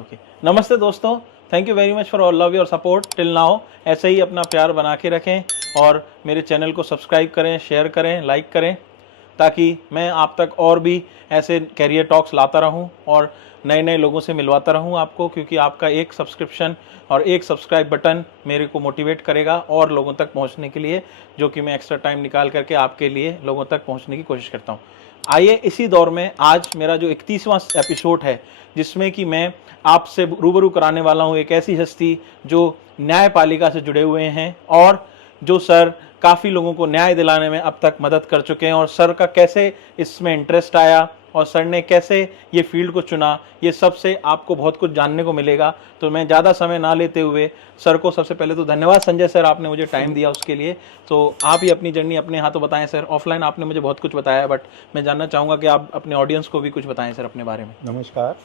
Okay. नमस्ते दोस्तों, thank you very much for all love your support till now. ऐसे ही अपना प्यार बना के रखें और मेरे चैनल को सब्सक्राइब करें, शेयर करें, लाइक करें, ताकि मैं आप तक और भी ऐसे कैरियर टॉक्स लाता रहूं और नए नए लोगों से मिलवाता रहूं आपको, क्योंकि आपका एक सब्सक्रिप्शन और एक सब्सक्राइब बटन मेरे को मोटिवेट करेगा और लोगों तक पहुंचने के लिए, जो कि मैं एक्स्ट्रा टाइम निकाल करके आपके लिए लोगों तक पहुंचने की कोशिश करता हूं। आइए इसी दौर में आज मेरा जो 31वां एपिसोड है, जिसमें कि मैं आपसे रूबरू कराने वाला हूं एक ऐसी हस्ती जो न्यायपालिका से जुड़े हुए हैं और जो सर काफ़ी लोगों को न्याय दिलाने में अब तक मदद कर चुके हैं, और सर का कैसे इसमें इंटरेस्ट आया और सर ने कैसे ये फील्ड को चुना, ये सब से आपको बहुत कुछ जानने को मिलेगा। तो मैं ज़्यादा समय ना लेते हुए सर को सबसे पहले तो धन्यवाद संजय सर, आपने मुझे टाइम दिया उसके लिए। तो आप ही अपनी जर्नी अपने हाथों बताएं सर। ऑफलाइन आपने मुझे बहुत कुछ बताया, बट मैं जानना चाहूँगा कि आप अपने ऑडियंस को भी कुछ बताएं सर अपने बारे में। नमस्कार।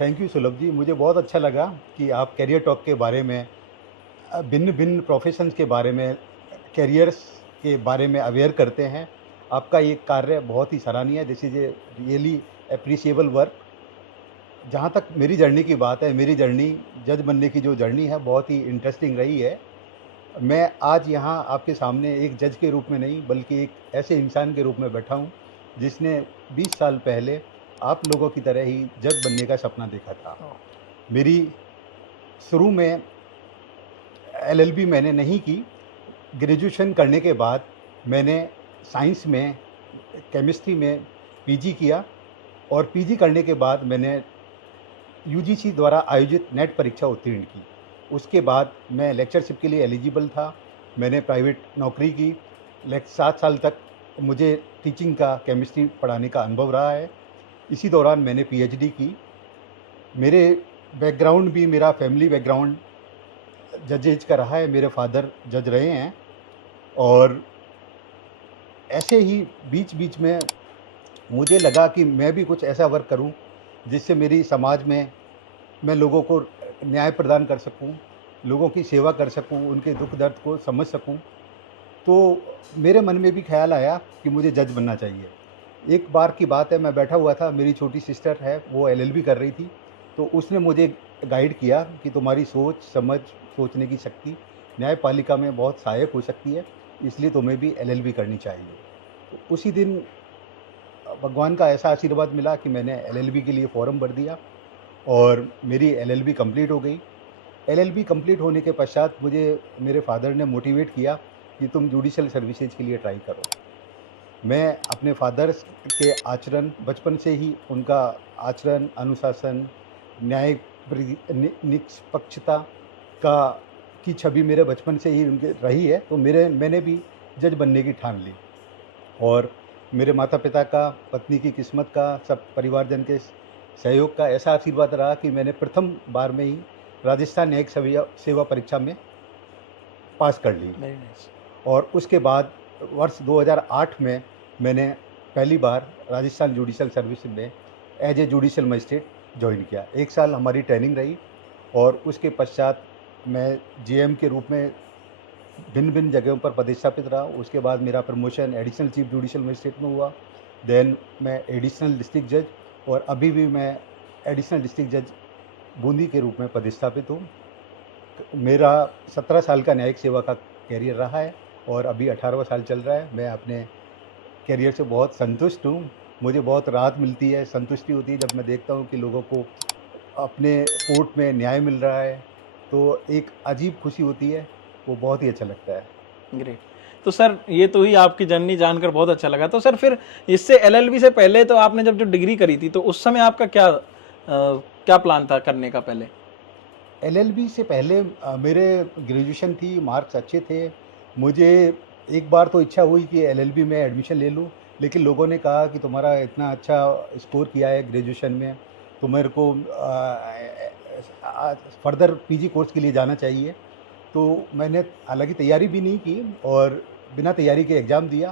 थैंक यू सुलभ जी, मुझे बहुत अच्छा लगा कि आप कैरियर टॉक के बारे में भिन्न भिन्न प्रोफेशंस के बारे में, कैरियर्स के बारे में अवेयर करते हैं। आपका ये कार्य बहुत ही सराहनीय है। This is a really appreciable work. जहाँ तक मेरी जर्नी की बात है, मेरी जर्नी जज बनने की जो जर्नी है बहुत ही इंटरेस्टिंग रही है। मैं आज यहाँ आपके सामने एक जज के रूप में नहीं, बल्कि एक ऐसे इंसान के रूप में बैठा हूँ जिसने 20 साल पहले आप लोगों की तरह ही जज बनने का सपना देखा था। मेरी शुरू में एलएलबी मैंने नहीं की। ग्रेजुएशन करने के बाद मैंने साइंस में, केमिस्ट्री में पीजी किया, और पीजी करने के बाद मैंने यूजीसी द्वारा आयोजित नेट परीक्षा उत्तीर्ण की। उसके बाद मैं लेक्चरशिप के लिए एलिजिबल था। मैंने प्राइवेट नौकरी की। 7 साल तक मुझे टीचिंग का, केमिस्ट्री पढ़ाने का अनुभव रहा है। इसी दौरान मैंने पीएचडी की। मेरे बैकग्राउंड भी, मेरा फैमिली बैकग्राउंड जजेज का रहा है। मेरे फादर जज रहे हैं, और ऐसे ही बीच बीच में मुझे लगा कि मैं भी कुछ ऐसा वर्क करूं जिससे मेरी समाज में मैं लोगों को न्याय प्रदान कर सकूं, लोगों की सेवा कर सकूं, उनके दुख दर्द को समझ सकूं। तो मेरे मन में भी ख्याल आया कि मुझे जज बनना चाहिए। एक बार की बात है, मैं बैठा हुआ था, मेरी छोटी सिस्टर है, वो एलएलबी कर रही थी। तो उसने मुझे गाइड किया कि तुम्हारी सोच, समझ, सोचने की शक्ति न्यायपालिका में बहुत सहायक हो सकती है, इसलिए तुम्हें भी एलएलबी करनी चाहिए। तो उसी दिन भगवान का ऐसा आशीर्वाद मिला कि मैंने एलएलबी के लिए फॉर्म भर दिया और मेरी एलएलबी कंप्लीट हो गई। एलएलबी कंप्लीट होने के पश्चात मुझे मेरे फादर ने मोटिवेट किया कि तुम जुडिशल सर्विसेज के लिए ट्राई करो। मैं अपने फादर के आचरण, बचपन से ही उनका आचरण, अनुशासन, न्याय, निष्पक्षता का की छवि मेरे बचपन से ही उनके रही है। तो मैंने भी जज बनने की ठान ली, और मेरे माता पिता का, पत्नी की किस्मत का, सब परिवारजन के सहयोग का ऐसा आशीर्वाद रहा कि मैंने प्रथम बार में ही राजस्थान न्यायिक सेवा परीक्षा में पास कर ली। Very nice. और उसके बाद वर्ष 2008 में मैंने पहली बार राजस्थान जुडिशल सर्विस में as a judicial magistrate join किया। 1 साल हमारी ट्रेनिंग रही, और उसके पश्चात मैं जेएम के रूप में भिन्न भिन्न जगहों पर पदस्थापित रहा। उसके बाद मेरा promotion additional chief judicial magistrate में हुआ। देन मैं एडिशनल डिस्ट्रिक्ट जज, और अभी भी मैं एडिशनल डिस्ट्रिक्ट जज बूंदी के रूप में पदस्थापित हूँ। मेरा 17 साल का न्यायिक सेवा का कैरियर रहा है, और अभी 18वां साल चल रहा है। मैं अपने कैरियर से बहुत संतुष्ट हूँ। मुझे बहुत राहत मिलती है, संतुष्टि होती है जब मैं देखता हूँ कि लोगों को अपने कोर्ट में न्याय मिल रहा है। तो एक अजीब खुशी होती है, वो बहुत ही अच्छा लगता है। ग्रेट। तो सर ये तो ही आपकी जर्नी जानकर बहुत अच्छा लगा। तो सर फिर इससे एलएलबी से पहले तो आपने जब जो डिग्री करी थी, तो उस समय आपका क्या प्लान था करने का पहले? एलएलबी से पहले मेरे ग्रेजुएशन थी, मार्क्स अच्छे थे। मुझे एक बार तो इच्छा हुई कि एलएलबी में एडमिशन ले लूँ, लेकिन लोगों ने कहा कि तुम्हारा इतना अच्छा स्कोर किया है ग्रेजुएशन में, तो मेरे को फर्दर पीजी कोर्स के लिए जाना चाहिए। तो मैंने हालांकि तैयारी भी नहीं की, और बिना तैयारी के एग्ज़ाम दिया।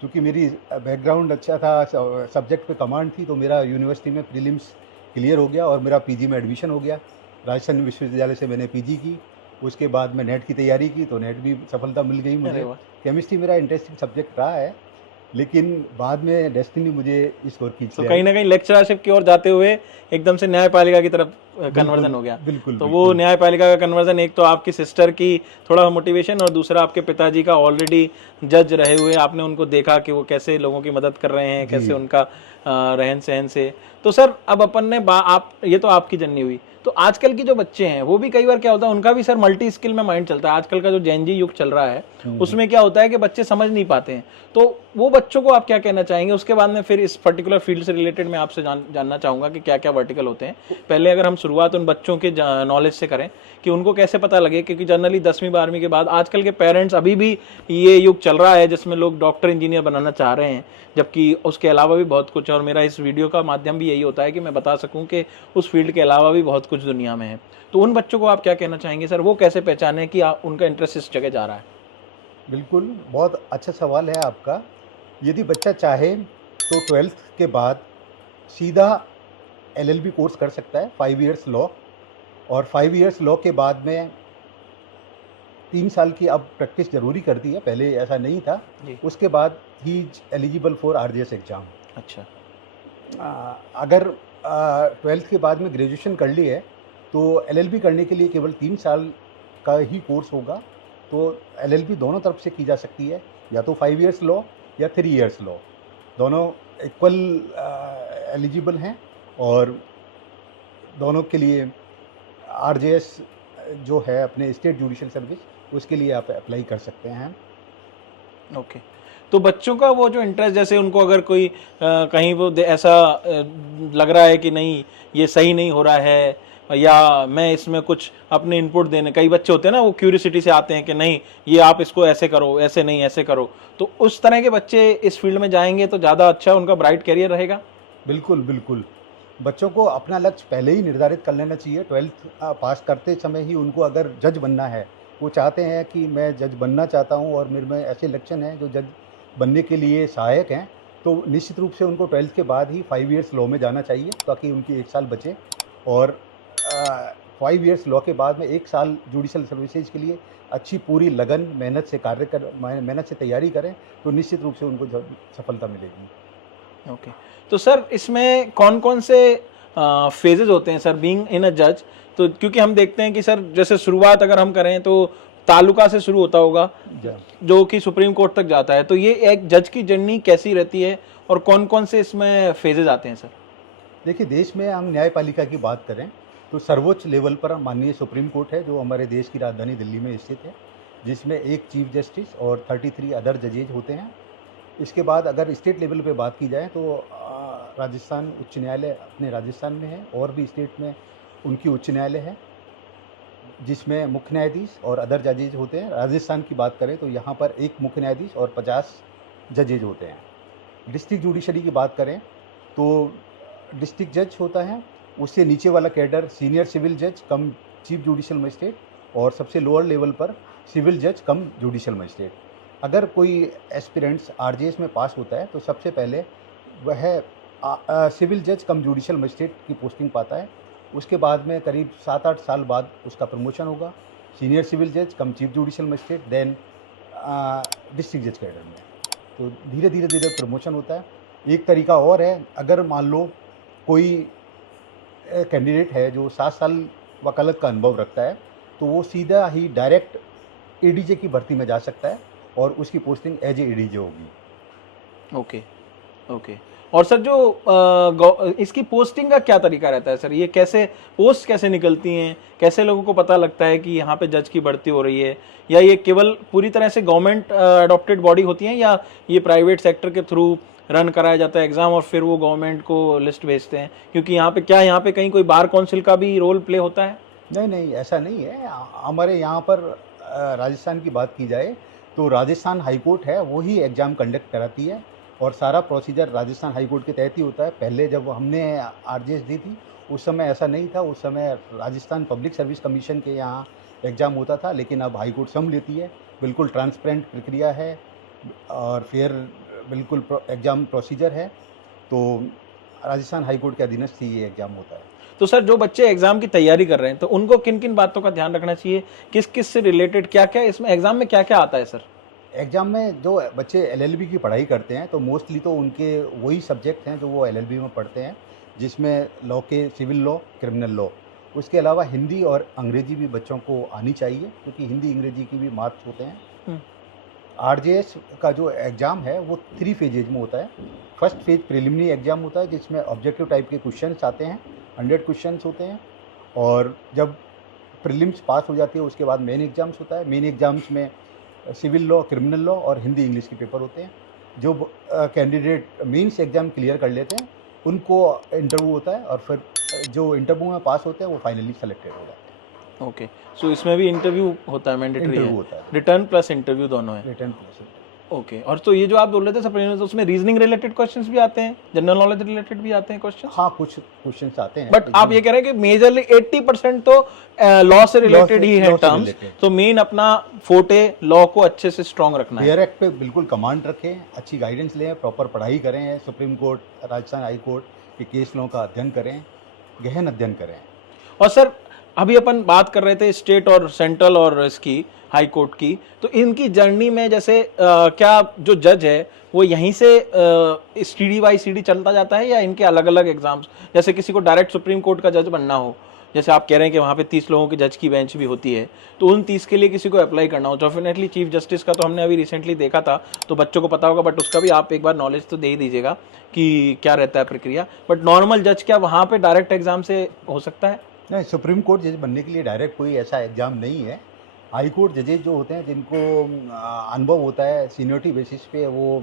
क्योंकि मेरी बैकग्राउंड अच्छा था, सब्जेक्ट पे कमांड थी, तो मेरा यूनिवर्सिटी में प्रीलिम्स क्लियर हो गया और मेरा पीजी में एडमिशन हो गया। राजस्थान विश्वविद्यालय से मैंने पीजी की। उसके बाद मैं नेट की तैयारी की, तो नेट भी सफलता मिल गई अरे मुझे। वाह। केमिस्ट्री मेरा इंटरेस्टिंग सब्जेक्ट रहा है। लेकिन बाद में डेस्टिनी मुझे इस ओर खींच तो ले कहीं आई। ना कहीं लेक्चरशिप की ओर जाते हुए एकदम से न्यायपालिका की तरफ कन्वर्जन हो गया। बिल्कुल तो वो बिल्कुल। न्यायपालिका का कन्वर्जन, एक तो आपकी सिस्टर की थोड़ा मोटिवेशन, और दूसरा आपके पिताजी का ऑलरेडी जज रहे हुए आपने उनको देखा कि वो कैसे लोगों की मदद कर रहे हैं, जी। कैसे उनका रहन सहन से। तो सर अब अपन ने आप, ये तो आपकी जर्नी हुई, तो आजकल की जो बच्चे हैं वो भी कई बार क्या होता है उनका भी सर मल्टी स्किल में माइंड चलता है। आजकल का जो जेनजी युग चल रहा है उसमें क्या होता है कि बच्चे समझ नहीं पाते हैं। तो वो बच्चों को आप क्या कहना चाहेंगे? उसके बाद में फिर इस पर्टिकुलर फील्ड से रिलेटेड मैं आपसे जानना चाहूंगा कि क्या क्या वर्टिकल होते हैं। पहले अगर हम शुरुआत उन बच्चों के नॉलेज से करें कि उनको कैसे पता लगे, क्योंकि जनरली 10वीं 12वीं के बाद आजकल के पेरेंट्स, अभी भी ये युग चल रहा है जिसमें लोग डॉक्टर इंजीनियर बनाना चाह रहे हैं, जबकि उसके अलावा भी बहुत कुछ है। और मेरा इस वीडियो का माध्यम भी यही होता है कि मैं बता सकूं कि उस फील्ड के अलावा भी बहुत कुछ दुनिया में है। तो उन बच्चों को आप क्या कहना चाहेंगे सर, वो कैसे पहचाने कि उनका इंटरेस्ट इस जगह जा रहा है? बिल्कुल, बहुत अच्छा सवाल है आपका। यदि बच्चा चाहे तो 12th के बाद सीधा एलएलबी कोर्स कर सकता है, 5 इयर्स लॉ, और 5 इयर्स लॉ के बाद में 3 साल की अब प्रैक्टिस ज़रूरी कर दी है, पहले ऐसा नहीं था। जी। उसके बाद he is eligible for RJS exam. अच्छा। अगर 12th के बाद में ग्रेजुएशन कर ली है तो एलएलबी करने के लिए केवल 3 साल का ही कोर्स होगा। तो एलएलबी दोनों तरफ से की जा सकती है, या तो 5 इयर्स लॉ या 3 इयर्स लॉ, दोनों इक्वल एलिजिबल हैं। और दोनों के लिए आरजेएस जो है अपने स्टेट जुडिशल सर्विस, उसके लिए आप अप्लाई कर सकते हैं। ओके। तो बच्चों का वो जो इंटरेस्ट, जैसे उनको अगर कोई कहीं वो ऐसा लग रहा है कि नहीं ये सही नहीं हो रहा है, या मैं इसमें कुछ अपने इनपुट देने, कई बच्चे होते हैं ना वो क्यूरियोसिटी से आते हैं कि नहीं ये आप इसको ऐसे करो, ऐसे नहीं ऐसे करो, तो उस तरह के बच्चे इस फील्ड में जाएंगे तो ज़्यादा अच्छा उनका ब्राइट करियर रहेगा? बिल्कुल बिल्कुल। बच्चों को अपना लक्ष्य पहले ही निर्धारित कर लेना चाहिए। 12th पास करते समय ही उनको अगर जज बनना है, वो चाहते हैं कि मैं जज बनना चाहता हूँ और मेरे में ऐसे लक्षण हैं जो जज बनने के लिए सहायक हैं, तो निश्चित रूप से उनको 12th के बाद ही 5 इयर्स लॉ में जाना चाहिए, ताकि उनकी 1 साल बचे। और 5 इयर्स लॉ के बाद में 1 साल जुडिशल सर्विसेज के लिए अच्छी पूरी लगन मेहनत से तैयारी करें, तो निश्चित रूप से उनको सफलता मिलेगी। ओके। तो सर इसमें कौन कौन से फेजेस होते हैं सर बीइंग इन अ जज? तो क्योंकि हम देखते हैं कि सर जैसे शुरुआत अगर हम करें तो तालुका से शुरू होता होगा जो कि सुप्रीम कोर्ट तक जाता है, तो ये एक जज की जर्नी कैसी रहती है और कौन कौन से इसमें फेजेस आते हैं सर? देखिए, देश में हम न्यायपालिका की बात करें तो सर्वोच्च लेवल पर माननीय सुप्रीम कोर्ट है, जो हमारे देश की राजधानी दिल्ली में स्थित है, जिसमें एक चीफ जस्टिस और 33 अदर जजेज होते हैं। इसके बाद अगर स्टेट लेवल पे बात की जाए तो राजस्थान उच्च न्यायालय अपने राजस्थान में है, और भी स्टेट में उनकी उच्च न्यायालय है, जिसमें मुख्य न्यायाधीश और अदर जजेज होते हैं। राजस्थान की बात करें तो यहाँ पर एक मुख्य न्यायाधीश और 50 जजेज होते हैं। डिस्ट्रिक्ट जुडिशरी की बात करें तो डिस्ट्रिक्ट जज होता है, उससे नीचे वाला कैडर सीनियर सिविल जज कम चीफ जुडिशल मजिस्ट्रेट, और सबसे लोअर लेवल पर सिविल जज कम जुडिशल मजिस्ट्रेट। अगर कोई एस्पिरेंट्स आरजेएस में पास होता है तो सबसे पहले वह सिविल जज कम जुडिशल मजिस्ट्रेट की पोस्टिंग पाता है। उसके बाद में करीब 7-8 साल बाद उसका प्रमोशन होगा, सीनियर सिविल जज कम chief judicial magistrate, then district जज कैडर में। तो धीरे धीरे प्रमोशन होता है। एक तरीका और है, अगर मान लो कोई कैंडिडेट है जो 7 साल वकालत का अनुभव रखता है, तो वो सीधा ही डायरेक्ट एडीजे की भर्ती में जा सकता है और उसकी पोस्टिंग एज ए एडीजे होगी। Okay okay. और सर जो इसकी पोस्टिंग का क्या तरीका रहता है सर? ये कैसे पोस्ट कैसे निकलती हैं, कैसे लोगों को पता लगता है कि यहाँ पे जज की भर्ती हो रही है, या ये केवल पूरी तरह से गवर्नमेंट अडॉप्टेड बॉडी होती हैं, या ये प्राइवेट सेक्टर के थ्रू रन कराया जाता है एग्जाम और फिर वो गवर्नमेंट को लिस्ट भेजते हैं? क्योंकि यहाँ पे कहीं कोई बार काउंसिल का भी रोल प्ले होता है? नहीं, ऐसा नहीं है। हमारे यहाँ पर राजस्थान की बात की जाए तो राजस्थान हाई कोर्ट है, वो ही एग्ज़ाम कंडक्ट कराती है, और सारा प्रोसीजर राजस्थान हाई कोर्ट के तहत ही होता है। पहले जब हमने आरजेएस दी थी उस समय ऐसा नहीं था, उस समय राजस्थान पब्लिक सर्विस कमीशन के यहाँ एग्ज़ाम होता था, लेकिन अब हाई कोर्ट सम लेती है। बिल्कुल ट्रांसपेरेंट प्रक्रिया है और फिर बिल्कुल एग्ज़ाम प्रोसीजर है, तो राजस्थान हाई कोर्ट के अधीनस्थ ही ये एग्ज़ाम होता है। तो सर जो बच्चे एग्जाम की तैयारी कर रहे हैं तो उनको किन किन बातों का ध्यान रखना चाहिए, किस किस से रिलेटेड, क्या क्या इसमें एग्जाम में क्या क्या आता है सर? एग्ज़ाम में जो बच्चे एलएलबी की पढ़ाई करते हैं तो मोस्टली तो उनके वही सब्जेक्ट हैं जो वो एलएलबी में पढ़ते हैं, जिसमें लॉ के सिविल लॉ, क्रिमिनल लॉ। उसके अलावा हिंदी और अंग्रेजी भी बच्चों को आनी चाहिए, क्योंकि हिंदी अंग्रेजी की भी मार्क्स होते हैं। हम्म, आरजेएस का जो एग्ज़ाम है वो 3 फेजेज में होता है। फर्स्ट फेज प्रिलिमिनरी एग्ज़ाम होता है, जिसमें ऑब्जेक्टिव टाइप के क्वेश्चंस आते हैं, 100 क्वेश्चंस होते हैं। और जब प्रीलिम्स पास हो जाती है उसके बाद मेन एग्ज़ाम्स होता है। मेन एग्ज़ाम्स में सिविल लॉ, क्रिमिनल लॉ और हिंदी इंग्लिश के पेपर होते हैं। जो कैंडिडेट मेंस एग्ज़ाम क्लियर कर लेते हैं उनको इंटरव्यू होता है, और फिर जो इंटरव्यू में पास होते हैं वो फाइनली सेलेक्टेड हो जाते हैं। ओके, सो इसमें भी इंटरव्यू होता है, मैंडेटरी इंटरव्यू है, होता है, रिटर्न प्लस इंटरव्यू दोनों है। Return plus. ओके, और तो ये जो आप बोल रहे थे सप्लीमेंट्री, तो उसमें रीजनिंग रिलेटेड क्वेश्चंस भी आते हैं, जनरल नॉलेज रिलेटेड भी आते हैं क्वेश्चंस? हाँ, कुछ क्वेश्चंस आते हैं, बट आप ये कह रहे हैं कि मेजरली 80% तो लॉ से रिलेटेड ही है law से टर्म्स, related। तो मेन अपना फोटे लॉ को अच्छे से स्ट्रांग रखना है। बेयर एक्ट पे बिल्कुल कमांड रखें, अच्छी गाइडेंस लें, प्रॉपर पढ़ाई करें, supreme court, Rajasthan high court के केस लॉ का अध्ययन करें, गहन अध्ययन करें। और सर अभी अपन बात कर रहे थे स्टेट और सेंट्रल और इसकी हाई कोर्ट की, तो इनकी जर्नी में जैसे क्या जो जज है वो यहीं से सीडी बाई सीडी चलता जाता है, या इनके अलग अलग एग्जाम्स, जैसे किसी को डायरेक्ट सुप्रीम कोर्ट का जज बनना हो, जैसे आप कह रहे हैं कि वहाँ पे 30 लोगों की जज की बेंच भी होती है, तो उन 30 के लिए किसी को अप्लाई करना हो, डेफिनेटली चीफ जस्टिस का तो हमने अभी रिसेंटली देखा था, तो बच्चों को पता होगा, बट उसका भी आप एक बार नॉलेज तो दे ही दीजिएगा कि क्या रहता है प्रक्रिया। बट नॉर्मल जज क्या वहाँ पे डायरेक्ट एग्जाम से हो सकता है? नहीं, सुप्रीम कोर्ट जज बनने के लिए डायरेक्ट कोई ऐसा एग्ज़ाम नहीं है। हाई कोर्ट जजेज जो होते हैं, जिनको अनुभव होता है, सीनियरिटी बेसिस पे वो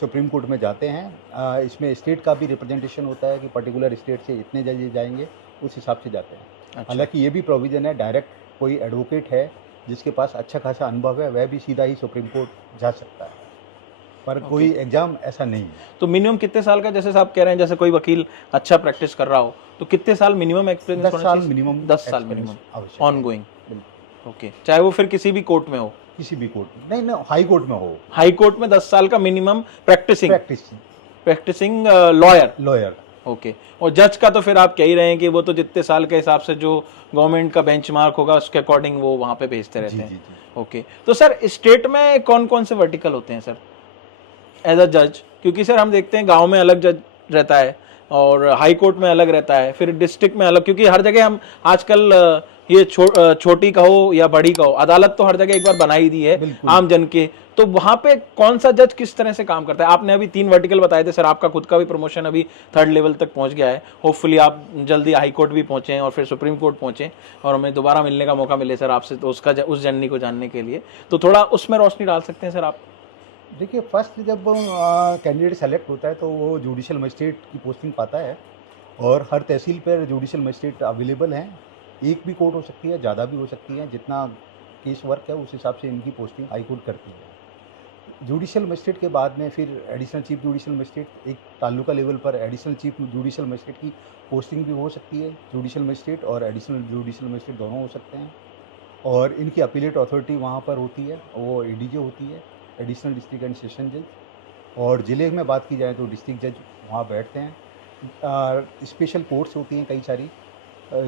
सुप्रीम कोर्ट में जाते हैं। इसमें स्टेट का भी रिप्रेजेंटेशन होता है कि पर्टिकुलर स्टेट से इतने जजेज जाएंगे, उस हिसाब से जाते हैं। अच्छा। हालांकि ये भी प्रोविज़न है, डायरेक्ट कोई एडवोकेट है जिसके पास अच्छा खासा अनुभव है, वह भी सीधा ही सुप्रीम कोर्ट जा सकता है, पर कोई एग्ज़ाम ऐसा नहीं है। तो मिनिमम कितने साल का, जैसे साहब कह रहे हैं, जैसे कोई वकील अच्छा प्रैक्टिस कर रहा हो तो कितने साल मिनिमम एक्सपीरियंस 10 साल मिनिमम, 10 साल मिनिमम आवश्यक ऑन गोइंग। ओके, चाहे वो फिर किसी भी कोर्ट में हो, किसी भी कोर्ट में, नहीं हाई कोर्ट में हो, हाई कोर्ट में 10 साल का minimum practising lawyer. Lawyer. Okay, और जज का तो फिर आप कह ही रहे हैं कि वो तो जितने साल के हिसाब से जो गवर्नमेंट का बेंचमार्क होगा उसके अकॉर्डिंग वो वहाँ पे भेजते रहते हैं। ओके, तो सर स्टेट में कौन कौन से वर्टिकल होते हैं सर एज अ जज? क्योंकि सर हम देखते हैं गांव में अलग जज रहता है और हाई कोर्ट में अलग रहता है, फिर डिस्ट्रिक्ट में अलग, क्योंकि हर जगह हम आजकल ये छोटी कहो या बड़ी कहो, अदालत तो हर जगह एक बार बना ही दी है आम जन के, तो वहां पे कौन सा जज किस तरह से काम करता है? आपने अभी 3 वर्टिकल बताए थे सर, आपका खुद का भी प्रमोशन अभी 3rd लेवल तक पहुंच गया है, होपफुली आप जल्दी हाई कोर्ट भी पहुंचे और फिर सुप्रीम कोर्ट पहुंचे और हमें दोबारा मिलने का मौका मिले सर आपसे, तो उसका उस जर्नी को जानने के लिए तो थोड़ा उसमें रोशनी डाल सकते हैं सर आप? देखिए, फर्स्ट जब कैंडिडेट सेलेक्ट होता है तो वो जुडिशियल मजिस्ट्रेट की पोस्टिंग पाता है, और हर तहसील पर जुडिशियल मजिस्ट्रेट अवेलेबल हैं। एक भी कोर्ट हो सकती है, ज़्यादा भी हो सकती है, जितना केस वर्क है उस हिसाब से इनकी पोस्टिंग हाई कोर्ट करती है। जुडिशियल मजिस्ट्रेट के बाद में फिर एडिशनल चीफ जुडिशियल मजिस्ट्रेट, एक तालुका लेवल पर एडिशनल चीफ जुडिशियल मजिस्ट्रेट की पोस्टिंग भी हो सकती है। जुडिशियल मजिस्ट्रेट और एडिशनल जुडिशियल मजिस्ट्रेट दोनों हो सकते हैं, और इनकी अपीलेट अथॉरिटी वहाँ पर होती है, वो एडीजे होती है, एडिशनल डिस्ट्रिक्ट एंड सेशन जज। और ज़िले में बात की जाए तो डिस्ट्रिक्ट जज वहाँ बैठते हैं। स्पेशल कोर्ट्स होती हैं कई सारी,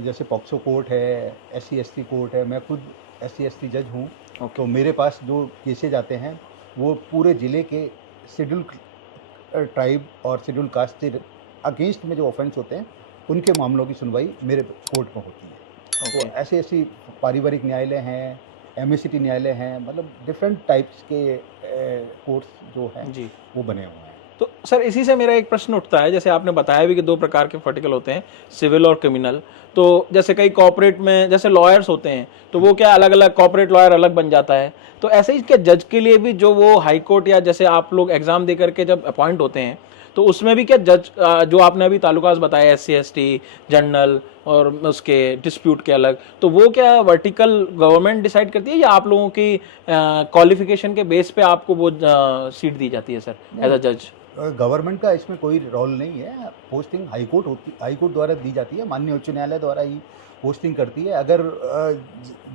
जैसे पॉक्सो कोर्ट है, SC ST कोर्ट है। मैं खुद SC ST जज हूँ, तो मेरे पास जो केसेज आते हैं वो पूरे ज़िले के शेड्यूल ट्राइब और शेड्यूल कास्ट के अगेंस्ट में जो ऑफेंस होते हैं उनके मामलों की सुनवाई मेरे कोर्ट में होती है। तो ऐसे पारिवारिक न्यायालय हैं, MACT न्यायालय हैं, मतलब डिफरेंट टाइप्स के कोर्ट्स जो हैं जी वो बने हुए हैं। तो सर इसी से मेरा एक प्रश्न उठता है, जैसे आपने बताया भी कि 2 प्रकार के वर्टिकल होते हैं, सिविल और क्रिमिनल, तो जैसे कई कॉर्पोरेट में जैसे लॉयर्स होते हैं तो वो क्या अलग अलग, कॉर्पोरेट लॉयर अलग बन जाता है, तो ऐसे ही क्या जज के लिए भी जो वो हाई कोर्ट या जैसे आप लोग एग्जाम दे करके जब अपॉइंट होते हैं तो उसमें भी क्या जज जो आपने अभी तालुकास बताया SC ST जनरल और उसके डिस्प्यूट के अलग, तो वो क्या वर्टिकल गवर्नमेंट डिसाइड करती है या आप लोगों की क्वालिफिकेशन के बेस पे आपको वो सीट दी जाती है सर एज अ जज? गवर्नमेंट का इसमें कोई रोल नहीं है। पोस्टिंग हाई कोर्ट द्वारा दी जाती है, माननीय उच्च न्यायालय द्वारा ही पोस्टिंग करती है। अगर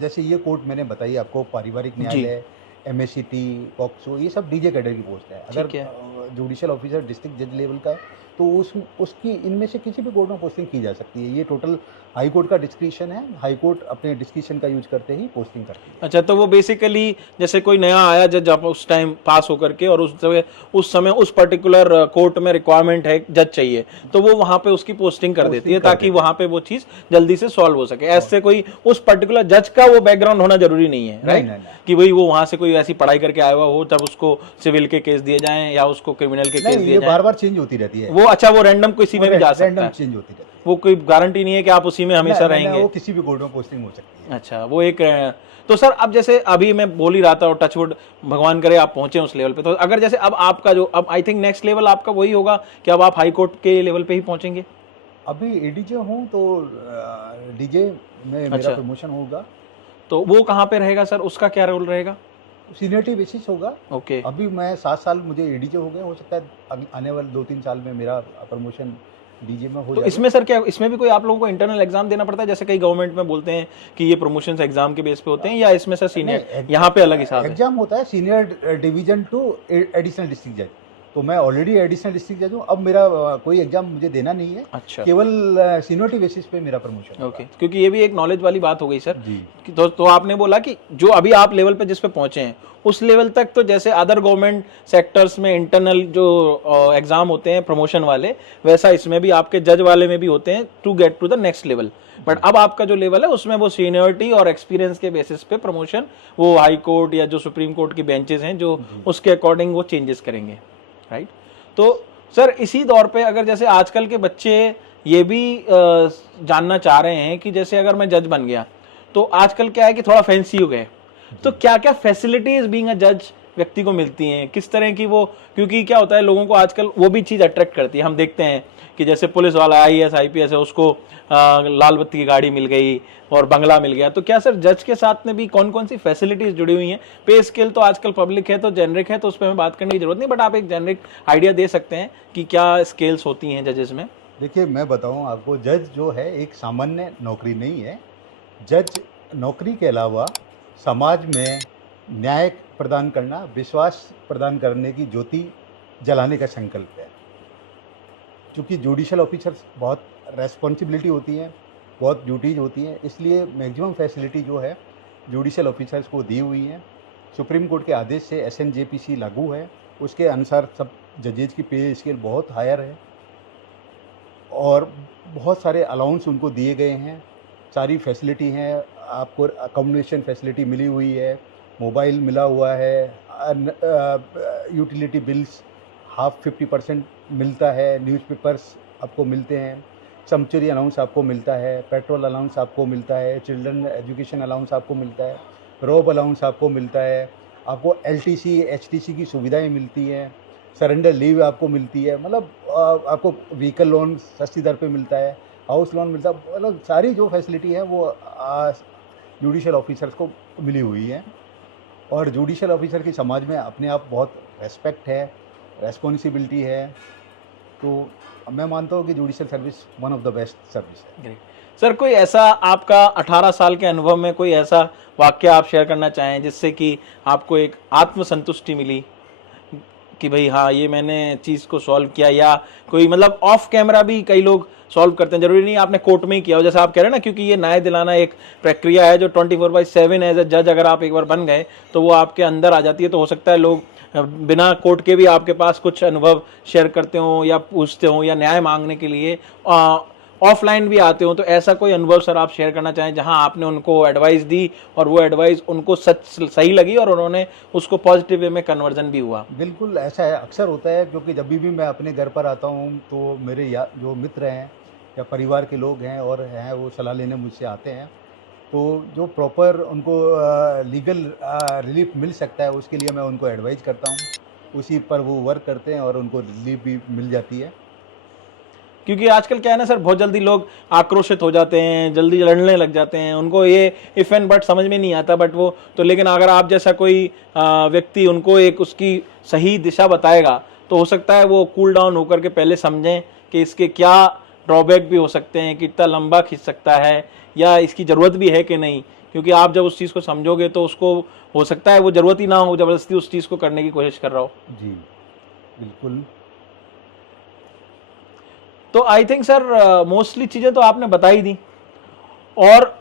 जैसे ये कोर्ट मैंने बताई आपको, पारिवारिक न्यायालय, MACT, पॉक्सो, ये सब डीजे कैडर की पोस्ट है। अगर जुडिशियल ऑफिसर डिस्ट्रिक्ट जज लेवल का है तो उसकी इनमें से किसी भी कोर्ट में पोस्टिंग की जा सकती है। ये टोटल हाई कोर्ट का डिस्क्रिशन है, हाई कोर्ट अपने डिस्क्रिशन का यूज करते ही पोस्टिंग करती है। अच्छा, तो वो बेसिकली जैसे कोई नया आया जज आप उस टाइम पास होकर के और उस समय उस पर्टिकुलर कोर्ट में रिक्वायरमेंट है जज चाहिए, तो वो वहां पे उसकी पोस्टिंग कर देती है ताकि वहां पे वो चीज जल्दी से सॉल्व हो सके। ऐसे कोई उस पर्टिकुलर जज का वो बैकग्राउंड होना जरूरी नहीं है, राइट? कि भाई वो वहां से कोई ऐसी पढ़ाई करके आया हुआ हो तब उसको सिविल के केस दिए जाएं या उसको क्रिमिनल के केस दिए जाएं। बार बार चेंज होती रहती है वो। अच्छा, वो रैंडम किसी में भी जा सकता है, चेंज होती रहती है, वो कोई गारंटी नहीं है कि आप उसी में हमेशा रहेंगे। वो किसी भी कोर्ट में पोस्टिंग हो सकती है। अच्छा, वो एक तो सर अब जैसे अभी मैं बोल ही रहा था और टचवुड भगवान करे आप पहुंचे उस लेवल पे, तो अगर जैसे अब आपका जो अब आई थिंक नेक्स्ट लेवल आपका वही होगा कि अब आप हाई कोर्ट के लेवल पे ही पहुंचेंगे। अभी एडीजे हूँ तो डीजे में मेरा प्रमोशन होगा। तो वो कहाँ पे रहेगा सर, उसका क्या रोल रहेगा? सीनियरिटी बेसिस होगा। ओके। अभी मैं 7 साल मुझे एडीजे हो गए, हो सकता है आने वाले 2-3 साल में मेरा प्रमोशन डीजे में हो जाएगा। तो इसमें सर क्या इसमें भी कोई आप लोगों को इंटरनल एग्जाम देना पड़ता है, जैसे कई गवर्नमेंट में बोलते हैं कि ये प्रमोशंस एग्जाम के बेस पे होते हैं, या इसमें सर सीनियर यहाँ पे अलग हिसाब है? एग्जाम होता है senior division to additional district जज, तो मैं ऑलरेडी एडिशनल डिस्ट्रिक्ट जज हूँ। अब मेरा कोई एग्जाम मुझे देना नहीं है। अच्छा, केवल सीनियरिटी बेसिस पे मेरा प्रमोशन। ओके, क्योंकि ये भी एक नॉलेज वाली बात हो गई सर जी। तो आपने बोला कि जो अभी आप लेवल पे जिस पे पहुंचे हैं उस लेवल तक तो जैसे अदर गवर्नमेंट सेक्टर्स में इंटरनल जो एग्जाम होते हैं प्रमोशन वाले, वैसा इसमें भी आपके जज वाले में भी होते हैं to get to the next level. But अब आपका जो लेवल है उसमें वो सीनियरिटी और एक्सपीरियंस के बेसिस पे प्रमोशन, वो हाई कोर्ट या जो सुप्रीम कोर्ट की बेंचेस हैं जो उसके अकॉर्डिंग वो चेंजेस करेंगे, राइट? तो सर इसी दौर पे अगर जैसे आजकल के बच्चे ये भी जानना चाह रहे हैं कि जैसे अगर मैं जज बन गया तो आजकल क्या है कि थोड़ा फैंसी हो गए, तो क्या क्या फैसिलिटीज बीइंग अ जज व्यक्ति को मिलती हैं, किस तरह की वो, क्योंकि क्या होता है लोगों को आजकल वो भी चीज अट्रैक्ट करती है। हम देखते हैं कि जैसे पुलिस वाला IAS IPS है, उसको लाल बत्ती की गाड़ी मिल गई और बंगला मिल गया, तो क्या सर जज के साथ में भी कौन कौन सी फैसिलिटीज जुड़ी हुई हैं? पे स्केल तो आजकल पब्लिक है तो जेनरिक है, तो उस पर हमें बात करने की जरूरत नहीं, बट आप एक जेनरिक आइडिया दे सकते हैं कि क्या स्केल्स होती हैं जजेस में? देखिए मैं बताऊं आपको, जज जो है एक सामान्य नौकरी नहीं है। जज नौकरी के अलावा समाज में न्याय प्रदान करना, विश्वास प्रदान करने की ज्योति जलाने का संकल्प है। क्योंकि जुडिशल ऑफिसर्स बहुत रेस्पॉन्सिबिलिटी होती है, बहुत ड्यूटीज होती हैं, इसलिए मैक्सिमम फैसिलिटी जो है जुडिशल ऑफिसर्स को दी हुई है। सुप्रीम कोर्ट के आदेश से SNJPC लागू है, उसके अनुसार सब जजेज की पे स्केल बहुत हायर है और बहुत सारे अलाउंस उनको दिए गए हैं, सारी फैसिलिटी हैं। आपको अकोमोडेशन फैसिलिटी मिली हुई है, मोबाइल मिला हुआ है, यूटिलिटी बिल्स हाफ 50% मिलता है, न्यूज़पेपर्स आपको मिलते हैं, सैंक्चुरी अलाउंस आपको मिलता है, पेट्रोल अलाउंस आपको मिलता है, चिल्ड्रन एजुकेशन अलाउंस आपको मिलता है, रोब अलाउंस आपको मिलता है, आपको LTC HTC की सुविधाएं मिलती हैं, सरेंडर लीव आपको मिलती है, मतलब आपको व्हीकल लोन सस्ती दर पे मिलता है, हाउस लोन मिलता है, मतलब सारी जो फैसिलिटी है वो जुडिशल ऑफिसर्स को मिली हुई है। और जुडिशल ऑफिसर की समाज में अपने आप बहुत रेस्पेक्ट है, रेस्पॉन्सिबिलिटी है, तो मैं मानता हूँ कि judicial service one of the best service है। सर कोई ऐसा आपका 18 साल के अनुभव में कोई ऐसा वाक्य आप शेयर करना चाहें जिससे कि आपको एक आत्मसंतुष्टि मिली कि भाई हाँ ये मैंने चीज़ को सॉल्व किया, या कोई मतलब ऑफ कैमरा भी कई लोग सॉल्व करते हैं, जरूरी नहीं आपने कोर्ट में ही किया हो जैसा आप कह रहे हैं ना, क्योंकि ये न्याय दिलाना एक प्रक्रिया है जो 24/7 एज ए जज अगर आप एक बार बन गए तो वो आपके अंदर आ जाती है। तो हो सकता है लोग बिना कोर्ट के भी आपके पास कुछ अनुभव शेयर करते हो या पूछते हो या न्याय मांगने के लिए ऑफलाइन भी आते हो, तो ऐसा कोई अनुभव सर आप शेयर करना चाहें जहां आपने उनको एडवाइस दी और वो एडवाइस उनको सही लगी और उन्होंने उसको पॉजिटिव वे में कन्वर्जन भी हुआ? बिल्कुल ऐसा है, अक्सर होता है, क्योंकि जब भी मैं अपने घर पर आता हूँ तो मेरे जो मित्र हैं या परिवार के लोग हैं और हैं वो सलाह लेने मुझसे आते हैं, तो जो प्रॉपर उनको लीगल रिलीफ मिल सकता है उसके लिए मैं उनको एडवाइस करता हूँ, उसी पर वो वर्क करते हैं और उनको रिलीफ भी मिल जाती है। क्योंकि आजकल क्या है ना सर, बहुत जल्दी लोग आक्रोशित हो जाते हैं, जल्दी लड़ने लग जाते हैं, उनको ये इफ एंड बट समझ में नहीं आता, बट वो तो लेकिन अगर आप जैसा कोई व्यक्ति उनको एक उसकी सही दिशा बताएगा तो हो सकता है वो कूल डाउन होकर के पहले समझें कि इसके क्या ड्रॉबैक भी हो सकते हैं, कितना लंबा खींच सकता है या इसकी ज़रूरत भी है कि नहीं। क्योंकि आप जब उस चीज़ को समझोगे तो उसको हो सकता है वो ज़रूरत ही ना हो, ज़बरदस्ती उस चीज़ को करने की कोशिश कर रहा हो। जी बिल्कुल। तो आई थिंक सर मोस्टली चीज़ें तो आपने बता ही दी। और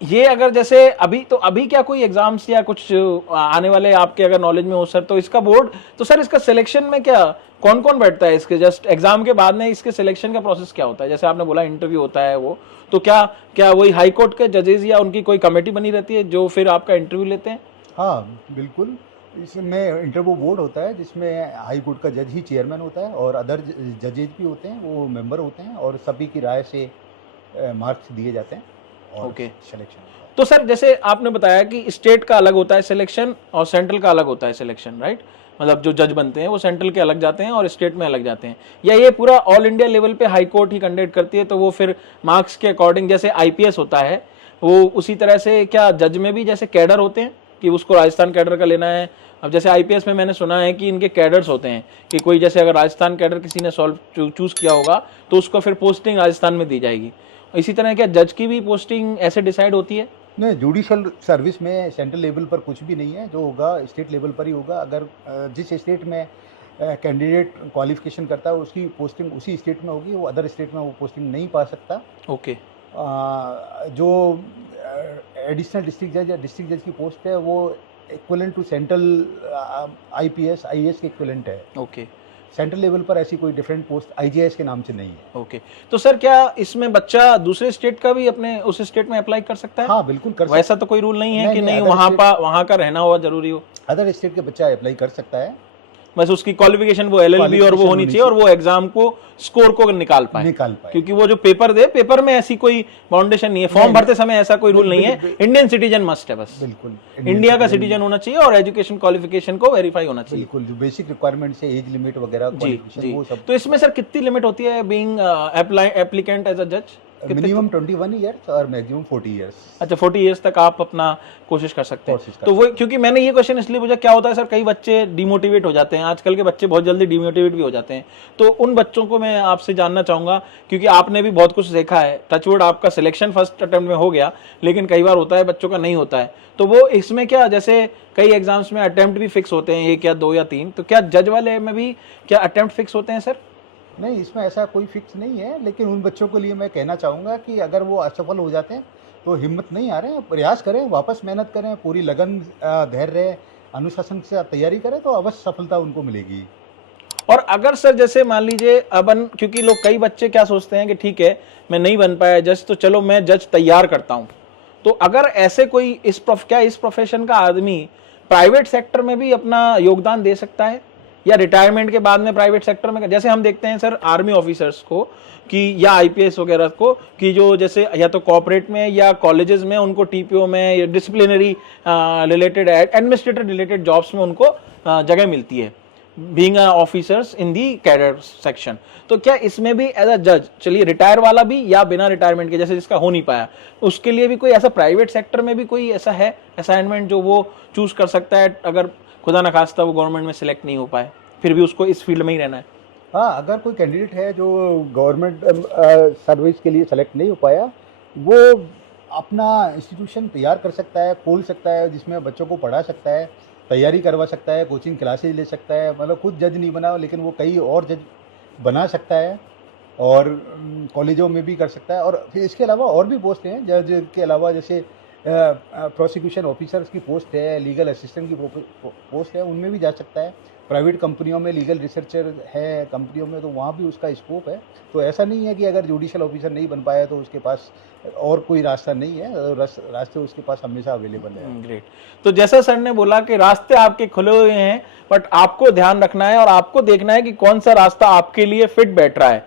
ये अगर जैसे अभी क्या कोई एग्जाम्स या कुछ आने वाले आपके अगर नॉलेज में हो सर, तो इसका बोर्ड, तो सर इसका सिलेक्शन में क्या कौन कौन बैठता है इसके जस्ट एग्जाम के बाद में, इसके सिलेक्शन का प्रोसेस क्या होता है? जैसे आपने बोला इंटरव्यू होता है वो, तो क्या क्या वही हाई कोर्ट के जजेस या उनकी कोई कमेटी बनी रहती है जो फिर आपका इंटरव्यू लेते हैं? हाँ बिल्कुल, इसमें इंटरव्यू बोर्ड होता है जिसमें हाई कोर्ट का जज ही चेयरमैन होता है और अदर जजेज भी होते हैं, वो मेंबर होते हैं और सभी की राय से मार्क्स दिए जाते हैं और ओके। सिलेक्शन होता है। तो सर जैसे आपने बताया कि स्टेट का अलग होता है सिलेक्शन और सेंट्रल का अलग होता है सिलेक्शन, राइट? मतलब जो जज बनते हैं वो सेंट्रल के अलग जाते हैं और स्टेट में अलग जाते हैं, या ये पूरा ऑल इंडिया लेवल पे हाई कोर्ट ही कंडक्ट करती है, तो वो फिर मार्क्स के अकॉर्डिंग, जैसे आईपीएस होता है वो उसी तरह से क्या जज में भी जैसे कैडर होते हैं कि उसको राजस्थान कैडर का लेना है? अब जैसे आईपीएस में मैंने सुना है कि इनके कैडर्स होते हैं कि कोई जैसे अगर राजस्थान कैडर किसी ने सॉल्व चूज किया होगा तो उसको फिर पोस्टिंग राजस्थान में दी जाएगी। इसी तरह क्या जज की भी पोस्टिंग ऐसे डिसाइड होती है? नहीं, जुडिशल सर्विस में सेंट्रल लेवल पर कुछ भी नहीं है, जो होगा स्टेट लेवल पर ही होगा। अगर जिस स्टेट में कैंडिडेट क्वालिफिकेशन करता है उसकी पोस्टिंग उसी स्टेट में होगी, वो अदर स्टेट में वो पोस्टिंग नहीं पा सकता। ओके। जो एडिशनल डिस्ट्रिक्ट जज या डिस्ट्रिक्ट जज की पोस्ट है वो equivalent to central IPS IAS के इक्वलेंट है। ओके। सेंट्रल लेवल पर ऐसी कोई डिफरेंट पोस्ट आईजीएस के नाम से नहीं है। ओके। तो सर क्या इसमें बच्चा दूसरे स्टेट का भी अपने उस स्टेट में अप्लाई कर सकता है? हाँ बिल्कुल कर सकता वैसा तो कोई रूल नहीं है नहीं, कि नहीं, नहीं वहाँ का रहना हुआ जरूरी हो? है। अदर स्टेट के बच्चा अप्लाई कर सकता है, बस उसकी क्वालिफिकेशन वो एलएलबी और वो होनी चाहिए और वो एग्जाम को स्कोर को निकाल पाए। क्योंकि वो जो पेपर दे, पेपर में ऐसी कोई फाउंडेशन नहीं है, फॉर्म भरते समय ऐसा कोई रूल नहीं है। इंडियन सिटीजन मस्ट है, बस बिल्कुल इंडिया का सिटीजन होना चाहिए और एजुकेशन क्वालिफिकेशन को वेरीफाई होना चाहिए। बिल्कुल, जो बेसिक रिक्वायरमेंट्स है, एज लिमिट वगैरह, जी। वो सब। तो इसमें सर कितनी लिमिट होती है बीइंग एप्लीकेंट एज अ जज? मिनिमम 21 ईयर्स और मैक्सिमम 40 ईयर्स। अच्छा, 40 ईयर्स तक आप अपना कोशिश कर सकते हैं। तो वो क्योंकि मैंने ये क्वेश्चन इसलिए पूछा, क्या होता है सर कई बच्चे डिमोटिवेट हो जाते हैं, आजकल के बच्चे बहुत जल्दी डिमोटिवेट भी हो जाते हैं, तो उन बच्चों को मैं आपसे जानना चाहूंगा, क्योंकि आपने भी बहुत कुछ देखा है। टचवुड आपका सिलेक्शन फर्स्ट अटेम्प्ट में हो गया, लेकिन कई बार होता है बच्चों का नहीं होता है, तो वो इसमें क्या, जैसे कई एग्जाम्स में अटेम्प्ट भी फिक्स होते हैं, 1 या 2 या 3, तो क्या जज वाले में भी क्या अटेम्प्ट फिक्स होते हैं सर? नहीं, इसमें ऐसा कोई फिक्स नहीं है, लेकिन उन बच्चों के लिए मैं कहना चाहूँगा कि अगर वो असफल हो जाते हैं तो हिम्मत नहीं आ रहे हैं, प्रयास करें, वापस मेहनत करें, पूरी लगन, धैर्य, अनुशासन से तैयारी करें तो अवश्य सफलता उनको मिलेगी। और अगर सर जैसे मान लीजिए क्योंकि लोग, कई बच्चे क्या सोचते हैं कि ठीक है मैं नहीं बन पाया जज, तो चलो मैं जज तैयार करता हूं, तो अगर ऐसे कोई इस प्रोफेशन का आदमी प्राइवेट सेक्टर में भी अपना योगदान दे सकता है, या रिटायरमेंट के बाद में प्राइवेट सेक्टर में, जैसे हम देखते हैं सर आर्मी ऑफिसर्स को कि या आईपीएस वगैरह को, कि जो जैसे या तो कॉर्पोरेट में या कॉलेजेस में उनको टीपीओ में disciplinary related administrative related jobs में उनको जगह मिलती है, being officers in the cadre section. तो क्या इसमें भी एज अ जज, चलिए रिटायर वाला भी या बिना रिटायरमेंट के, जैसे जिसका हो नहीं पाया, उसके लिए भी कोई ऐसा प्राइवेट सेक्टर में भी कोई ऐसा है असाइनमेंट जो वो चूज कर सकता है, अगर खुदा न खास्ता वो गवर्नमेंट में सिलेक्ट नहीं हो पाए, फिर भी उसको इस फील्ड में ही रहना है? हाँ, अगर कोई कैंडिडेट है जो गवर्नमेंट सर्विस के लिए सेलेक्ट नहीं हो पाया, वो अपना इंस्टीट्यूशन तैयार कर सकता है, खोल सकता है, जिसमें बच्चों को पढ़ा सकता है, तैयारी करवा सकता है, कोचिंग क्लासेज ले सकता है। मतलब खुद जज नहीं बना, लेकिन वो कई और जज बना सकता है और कॉलेजों में भी कर सकता है। और फिर इसके अलावा और भी पोस्ट हैं जज के अलावा, जैसे प्रोसिक्यूशन ऑफिसर्स की पोस्ट है, लीगल असिस्टेंट की पोस्ट है, उनमें भी जा सकता है। प्राइवेट कंपनियों में लीगल रिसर्चर है कंपनियों में, तो वहाँ भी उसका स्कोप है। तो ऐसा नहीं है कि अगर जुडिशियल ऑफिसर नहीं बन पाया तो उसके पास और कोई रास्ता नहीं है, रास्ते उसके पास हमेशा अवेलेबल है। ग्रेट। तो जैसा सर ने बोला कि रास्ते आपके खुले हुए हैं, बट आपको ध्यान रखना है और आपको देखना है कि कौन सा रास्ता आपके लिए फिट बैठ रहा है।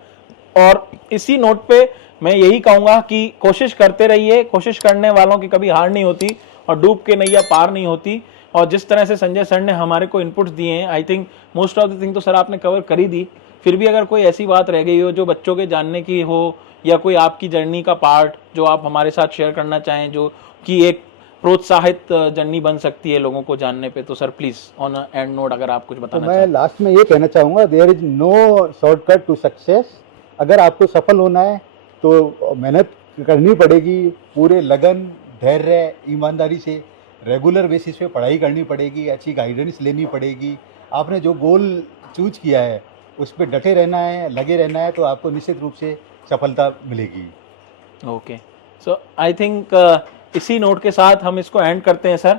और इसी नोट पे मैं यही कहूंगा कि कोशिश करते रहिए, कोशिश करने वालों की कभी हार नहीं होती और डूब के नैया पार नहीं होती। और जिस तरह से संजय सर ने हमारे को इनपुट्स दिए हैं, I think most of the thing तो सर आपने कवर कर ही दी। फिर भी अगर कोई ऐसी बात रह गई हो जो बच्चों के जानने की हो, या कोई आपकी जर्नी का पार्ट जो आप हमारे साथ शेयर करना चाहें, जो कि एक प्रोत्साहित जर्नी बन सकती है लोगों को जानने पे, तो sir please on and note अगर आप कुछ बताना चाहें। मैं लास्ट में ये कहना चाहूँगा, there is no shortcut to success. अगर आपको सफल होना है तो मेहनत करनी पड़ेगी, पूरे लगन, धैर्य, ईमानदारी से रेगुलर बेसिस पे पढ़ाई करनी पड़ेगी, अच्छी गाइडेंस लेनी पड़ेगी। आपने जो गोल चूज किया है उस पर डटे रहना है, लगे रहना है, तो आपको निश्चित रूप से सफलता मिलेगी। ओके, सो आई थिंक इसी नोट के साथ हम इसको एंड करते हैं सर,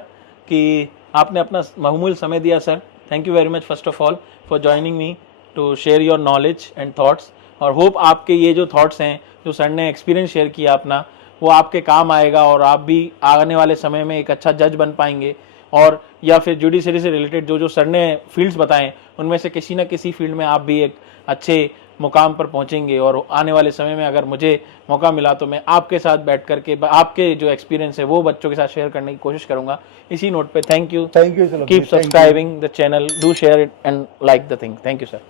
कि आपने अपना बहुमूल्य समय दिया sir. Thank you very much first of all for joining me to share your knowledge and thoughts, और होप आपके ये जो थॉट्स हैं, जो सर ने एक्सपीरियंस शेयर किया अपना, वो आपके काम आएगा और आप भी आने वाले समय में एक अच्छा जज बन पाएंगे, और या फिर जुडिशरी से रिलेटेड जो जो सर ने फील्ड्स बताएं उनमें से किसी ना किसी फील्ड में आप भी एक अच्छे मुकाम पर पहुंचेंगे। और आने वाले समय में अगर मुझे मौका मिला तो मैं आपके साथ बैठ करके आपके जो एक्सपीरियंस है वो बच्चों के साथ शेयर करने की कोशिश करूंगा। इसी नोट पे thank you, Sulabh ji, keep thank you. Subscribing the channel, do share it and like the thing. Thank you sir.